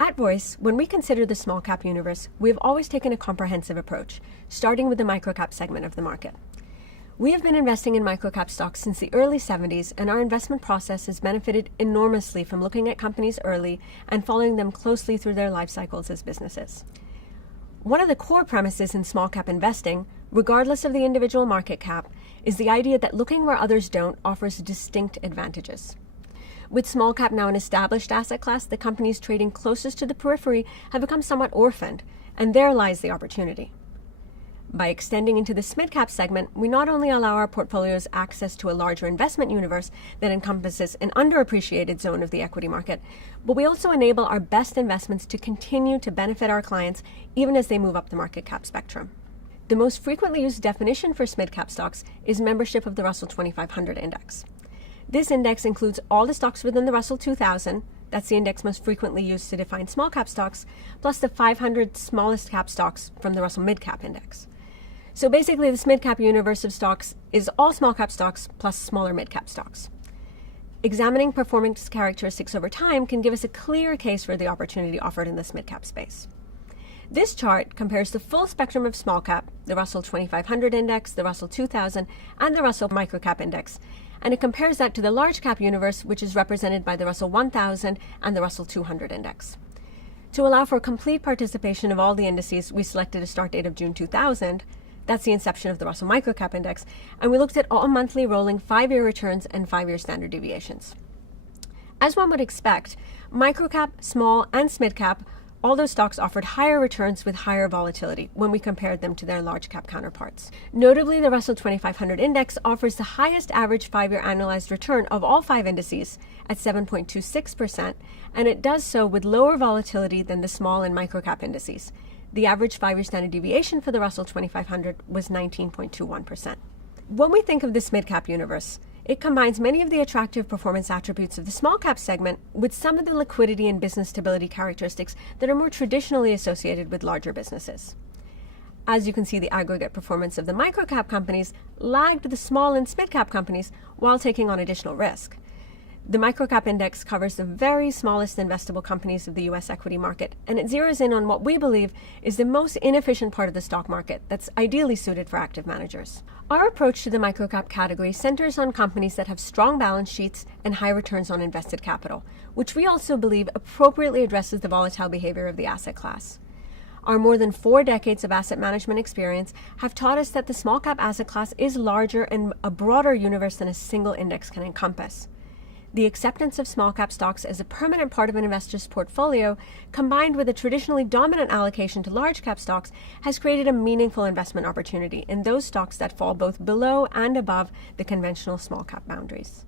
At Royce, when we consider the small cap universe, we have always taken a comprehensive approach, starting with the microcap segment of the market. We have been investing in microcap stocks since the early 70s, and our investment process has benefited enormously from looking at companies early and following them closely through their life cycles as businesses. One of the core premises in small cap investing, regardless of the individual market cap, is the idea that looking where others don't offers distinct advantages. With small cap now an established asset class, the companies trading closest to the periphery have become somewhat orphaned, and there lies the opportunity. By extending into the smid-cap segment, we not only allow our portfolios access to a larger investment universe that encompasses an underappreciated zone of the equity market, but we also enable our best investments to continue to benefit our clients even as they move up the market cap spectrum. The most frequently used definition for smid-cap stocks is membership of the Russell 2500 index. This index includes all the stocks within the Russell 2000, that's the index most frequently used to define small cap stocks, plus the 500 smallest cap stocks from the Russell mid-cap index. So basically, the smid-cap universe of stocks is all small cap stocks plus smaller mid-cap stocks. Examining performance characteristics over time can give us a clear case for the opportunity offered in the mid-cap space. This chart compares the full spectrum of small cap, the Russell 2500 index, the Russell 2000, and the Russell microcap index, and it compares that to the large cap universe, which is represented by the Russell 1000 and the Russell 200 index. To allow for complete participation of all the indices, we selected a start date of June 2000. That's the inception of the Russell microcap index, and we looked at all monthly rolling 5-year returns and 5-year standard deviations. As one would expect, microcap, small, and smid-cap, all those stocks offered higher returns with higher volatility when we compared them to their large cap counterparts. Notably, the Russell 2500 index offers the highest average 5-year annualized return of all 5 indices at 7.26%, and it does so with lower volatility than the small and microcap indices. The average 5-year standard deviation for the Russell 2500 was 19.21%. When we think of this mid-cap universe, it combines many of the attractive performance attributes of the small cap segment with some of the liquidity and business stability characteristics that are more traditionally associated with larger businesses. As you can see, the aggregate performance of the microcap companies lagged the small and smid-cap companies while taking on additional risk. The microcap index covers the very smallest investable companies of the U.S. equity market, and it zeroes in on what we believe is the most inefficient part of the stock market that's ideally suited for active managers. Our approach to the microcap category centers on companies that have strong balance sheets and high returns on invested capital, which we also believe appropriately addresses the volatile behavior of the asset class. Our more than 4 decades of asset management experience have taught us that the small cap asset class is larger and a broader universe than a single index can encompass. The acceptance of small cap stocks as a permanent part of an investor's portfolio, combined with a traditionally dominant allocation to large cap stocks, has created a meaningful investment opportunity in those stocks that fall both below and above the conventional small cap boundaries.